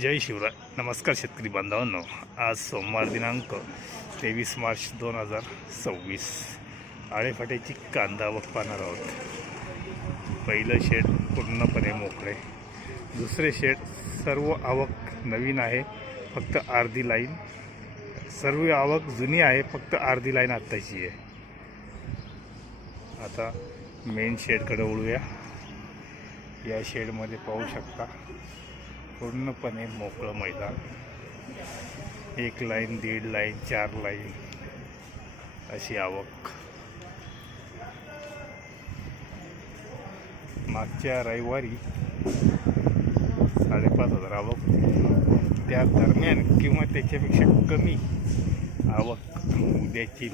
जय शिवराय. नमस्कार शेतकरी बांधवांनो, आज सोमवार दिनांक 23 मार्च 2026 आळेफाट्याची कांदा आवक पाहणार आहोत. पहिलं शेड पूर्णपणे मोकळे, दुसरे शेड सर्व आवक नवीन आहे, फक्त अर्धी लाईन. सर्व आवक जुनी आहे, फक्त अर्धी लाईन आत्ताची आहे. आता मेन शेडकडे वळूया. या शेडमध्ये पाहू शकता पूर्णपणे मोकळं मैदान. 1 लाईन, 1.5 लाईन, 4 लाईन अशी आवक. मागच्या रविवारी 5,500 आवक, त्या दरम्यान किंवा त्याच्यापेक्षा कमी आवक उद्याची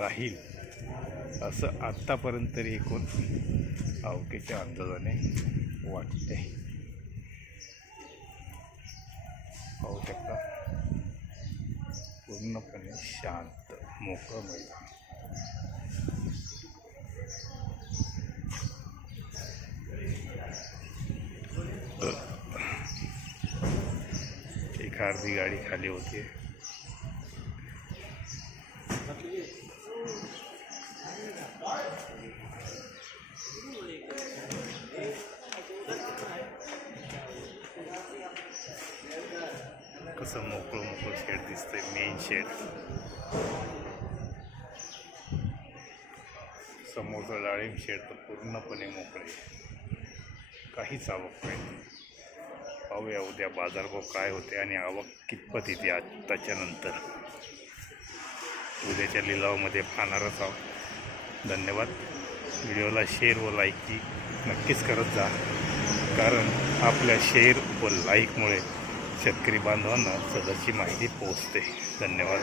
राहील असं आत्तापर्यंत तरी एकूण आवकेच्या अंदाजाने वाटते. पाहू शकता पूर्णपणे शांत मोकळं मैदान. एक अर्धी गाडी खाली होती. कसं मोकळं शेड दिसतंय. मेन शेड समोरचं डाळिंब शेड तर पूर्णपणे मोकळे, काहीच आवक नाही. पाहूया उद्या बाजारभाव काय होते आणि आवक कितपत येते आत्ताच्या नंतर. उद्याच्या लिलावामध्ये पाहणारच आहोत. धन्यवाद. व्हिडिओला शेअर व लाईक नक्कीच करत जा, कारण आपल्या शेअर व लाईकमुळे शेतकरी बांधवांना सदरची माहिती पोहोचते. धन्यवाद.